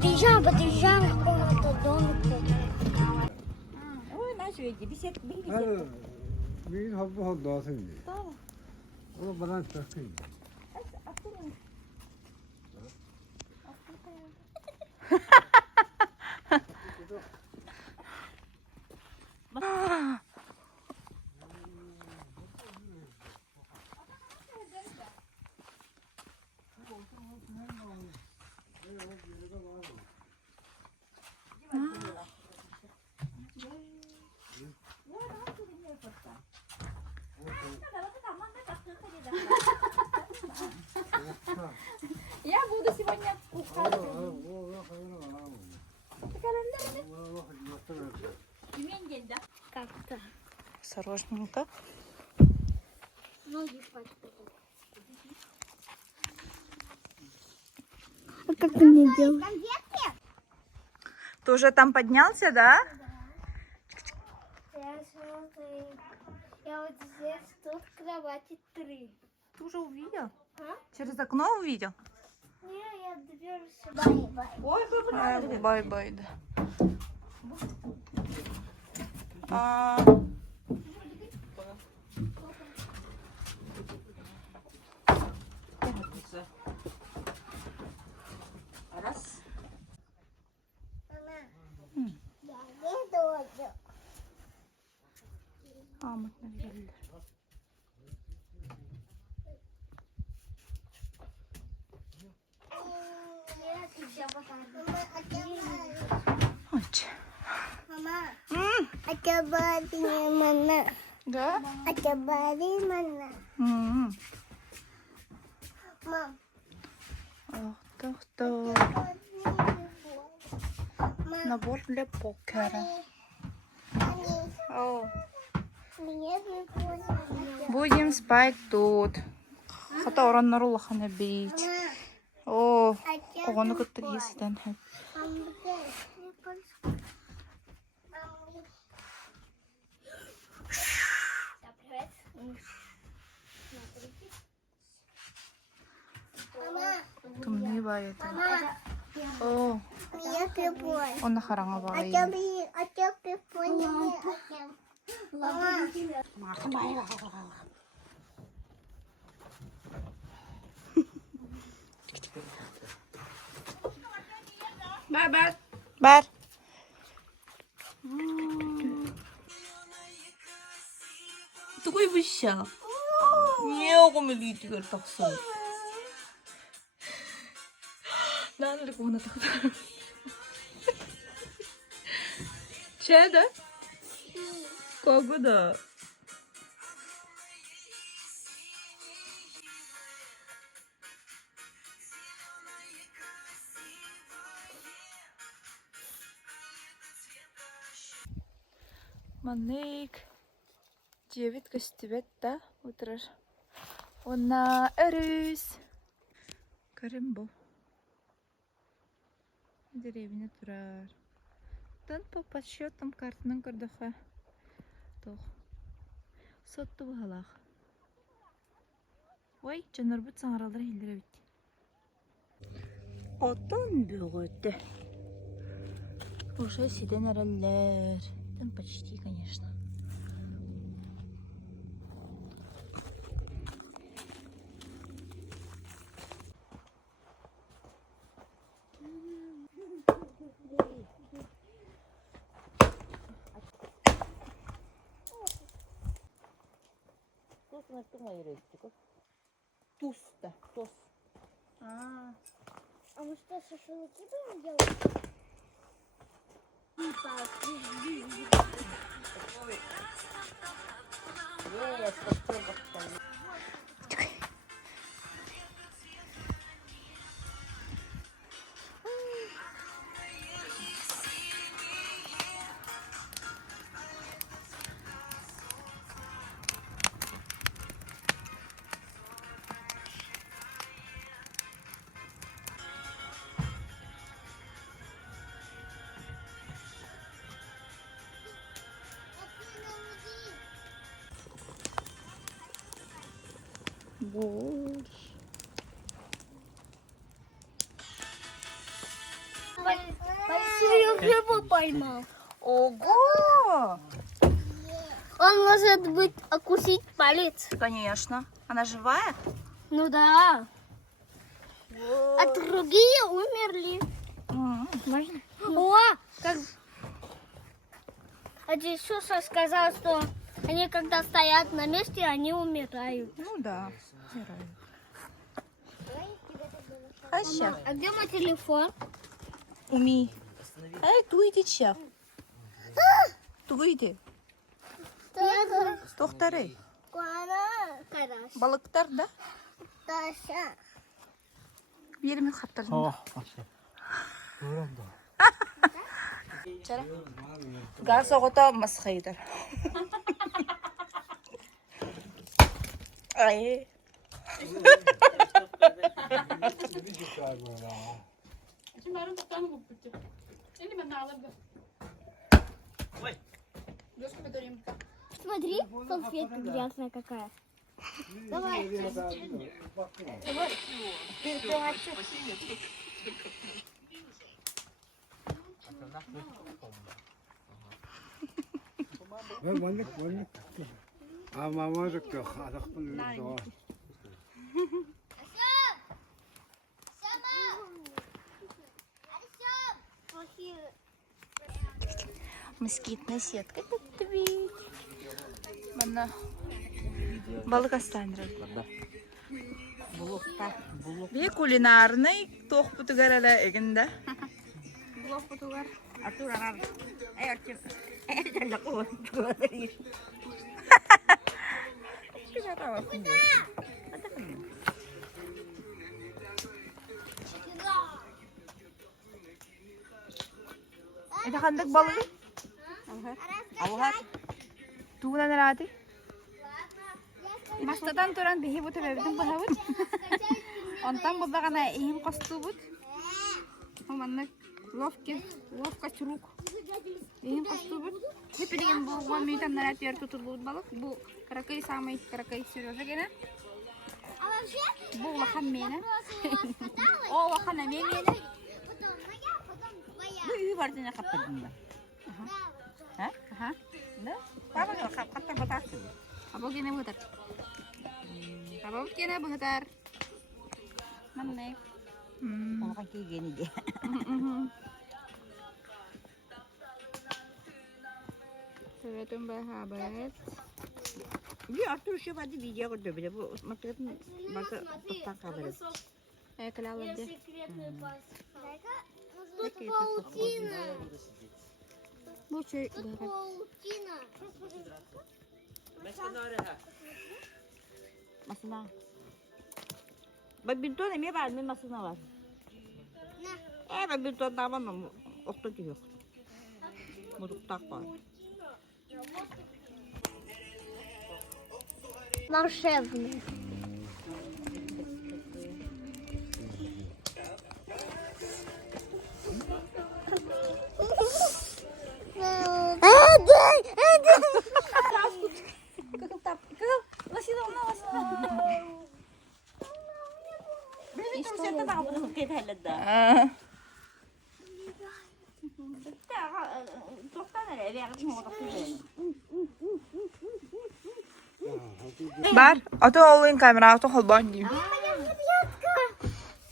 подъезжаем к какому-то домику. Ой, наши эти беседки, беседки. Biz hafif dağıtın diye. Tamam. O bana takın. Я буду сегодня кухать. День, да? Как-то. Осторожненько. Ноги пачкают. А как ты мне делаешь? Ты уже там поднялся, да? Я смотрю. Я вот здесь, тут кровати 3. Ты уже увидел? А? Через окно увидел? Не, я дверь сюда. Ой, Бай-бай, да. Раз. Мама, я не дойду. Наверное. Нет, еще покажу. Мама, а тебе мама. Да? А тебе мама. Мам, Ох. Набор для покера. О. мне прикольно. Будем спать тут. Хата ораннар улахана бич. О, огону кыттык есиден. Тумни бай это. О, Меня прикольно. он хараңа А бай. тебе прикольно. Мама. Бай-бай. Бар. Такой выща. Не, огом литигер таксо. 나는 이거 하나 더. 쟤다? 거구다. Манник 9 гостевет, да? Утро. Он на Эрис. Каримбо. Деревня турар. Тан по подсчетам картының көрдіға. Тоқ. Сотты бұғалақ. Ой, жанар бұт саңыралдар елдері бітті. Отан бөғөтті. Уже сиден әрәлләр. Тан почти, конечно. Туста. Тос. А мы что, шашлыки будем делать? Борщ. Большую рыбу поймал. Ого! Он может быть укусить палец. Конечно. Она живая? Ну да. А другие умерли. Можно? О, как... Один Иисус сказал, что они когда стоят на месте, они умирают. Ну да. Хорошо. А где мой телефон? Уми. Эй, туйди ча. Туйди. Тохтары. Балыктар, да? Беремен хаттарында. 그런다. Газ оғыта масхайдар. Ай. Смотри, салфетка грязная какая. Давай. 원래 아마마적도 하닥분도 Москитная сетка. Мана балык астанры. Бе кулинарный тох путугарала эгинда. Блок потугар. Артурар. Эрчик. Эрчик лакон. Тугадри. Чигара вахунда. Это хандак балык? Алга. Тугана нарады? Мастадан туран бихи буту бебдин бахавыт. Онтан булда гана ийин косту бут. Оманны ловка чурук. Ийин косту бут. Хепилеген бу гомитан нарат ер тутул бут балык. Бу каракай самый каракай Сережа гена. Бу лахан мена. О лахана мена. Бу үй бардына каппадында. Ага. Да? Папа капкатар батасы. Або гене бутар. Або гене бутар. Манне. Олга кигени де. Söyleyeyim berhaber. Bir Artur şu vardı video gördü bile bu makinenin bazı tutak haberi. Kalalı de. Тут паутина. Bu şey Паутина. masına. Bak bir tane mi var mı masına var? Ne? Ben bir tane daha var mı? Okta yok. Bu tutak var. Волшебный. Бар, ото олын камера, ото холбан дим.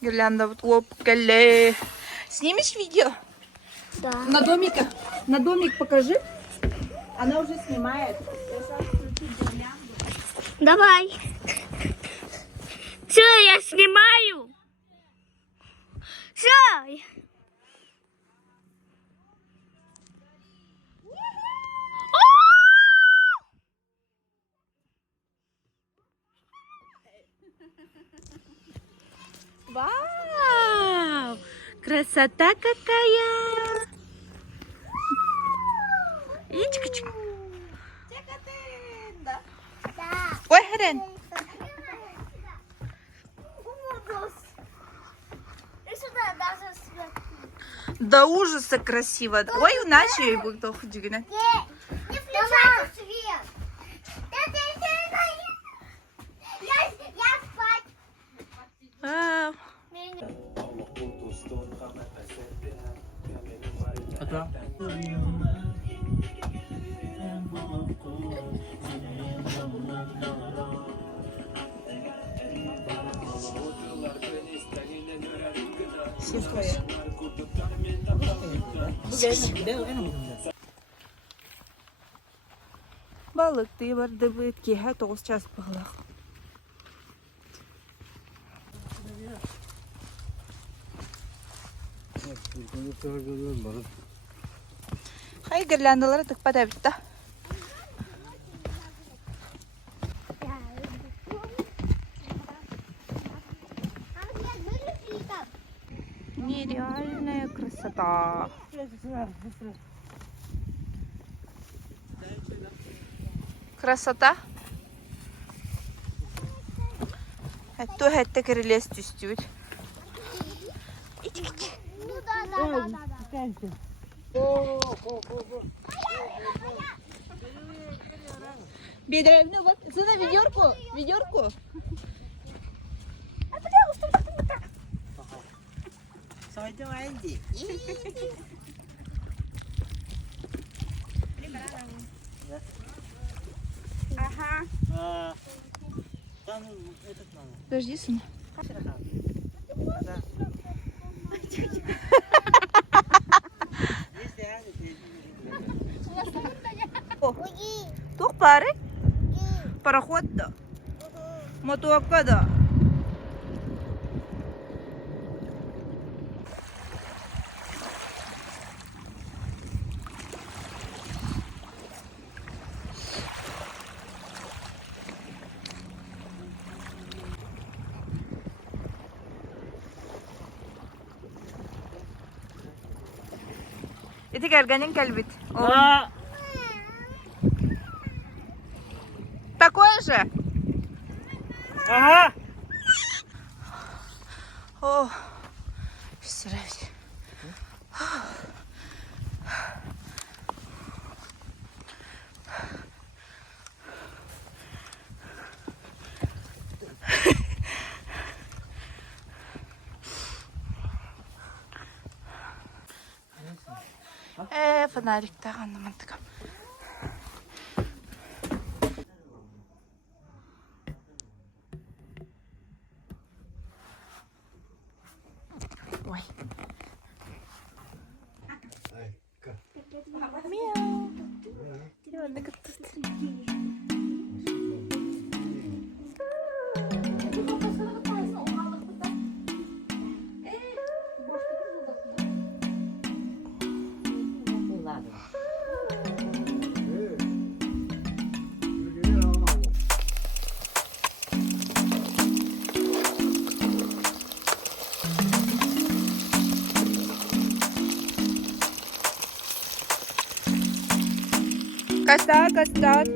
Гирлянда вот лоб галле. Снимешь видео? Да. На домик покажи. Она уже снимает. Давай. Все, я снимаю. Все. Вау! Красота какая! Ичка-чик. Да. Ой, Харен. И сюда даже свет. До ужаса красиво. Ой, иначе будет doch дигна. Не включайте свет. Я спать. Вау. Меня- Our photos don't come at a set. съездилась. Балыкты барды быт, кеһә 9 час бағлақ. Хай гирляндалары тыкпада битта. Нереальная красота. Красота. Әтті әтті кірілес түстіуіт. Ну да. Бедревну, вот, сюда ведерку. Ага. Подожди, сына. Тух пары? Пароход да. Мотовка да. Itu garganin кальбит. Такое же? Ага. О, представляете. Фонарик тағанды мантықам. Ой. Мяу. Иван, да как тут? Кастат.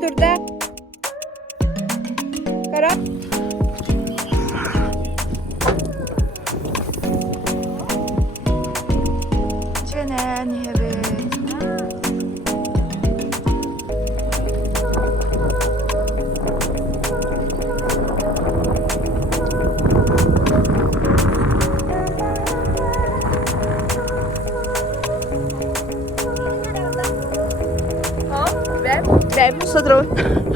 Турда. Кара. Ченен хебет. Bem, só trouxe.